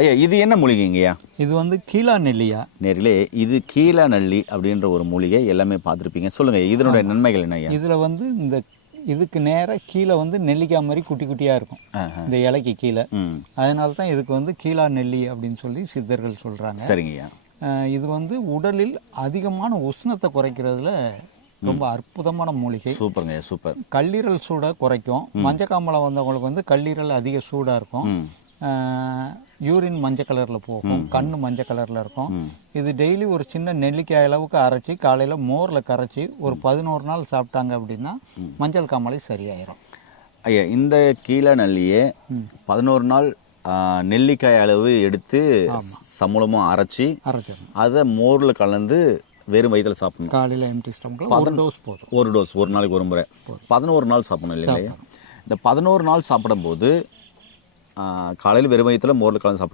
ஐயா இது என்ன மூலிகைங்கய்யா? இது வந்து கீழா நெல்லியா. நேர்களே இது கீழா நெல்லி அப்படின்ற ஒரு மூலிகை எல்லாமே பார்த்துருப்பீங்க. சொல்லுங்கள் இதனுடைய நன்மைகள் என்ன ஐயா? இதில் வந்து இந்த இதுக்கு நேராக கீழே வந்து நெல்லிக்காய் மாதிரி குட்டி குட்டியாக இருக்கும் இந்த இலைக்கு கீழே. அதனால தான் இதுக்கு வந்து கீழா நெல்லி அப்படின்னு சொல்லி சித்தர்கள் சொல்கிறாங்க. சரிங்கய்யா. இது வந்து உடலில் அதிகமான உஷ்ணத்தை குறைக்கிறதுல ரொம்ப அற்புதமான மூலிகை. சூப்பருங்க, சூப்பர். கல்லீரல் சூடை குறைக்கும். மஞ்சக்காமலம் வந்தவங்களுக்கு வந்து கல்லீரல் அதிக சூடாக இருக்கும். யூரின் மஞ்சள் கலரில் போகும், கண்ணு மஞ்சள் கலரில் இருக்கும். இது டெய்லி ஒரு சின்ன நெல்லிக்காய் அளவுக்கு அரைச்சி காலையில் மோரில் கரைச்சி ஒரு 11 நாள் சாப்பிட்டாங்க அப்படின்னா மஞ்சள் காமாலை சரியாயிரும். ஐயா இந்த கீழா நெல்லியை 11 நாள் நெல்லிக்காய் அளவு எடுத்து சமூலமாக அரைச்சி அதை மோரில் கலந்து வெறும் வயிற்றில் சாப்பிடணும். காலையில் எம்டி ஸ்டமக்கில் 1 டோஸ் போதும். 1 டோஸ் ஒரு நாளைக்கு ஒரு முறை 11 நாள் சாப்பிடணும் இல்லைங்களா? இந்த 11 நாள் சாப்பிடும்போது காலையில் வெறும் வயிற்றில் மோரில் கலந்து சாப்பிட்றாங்க.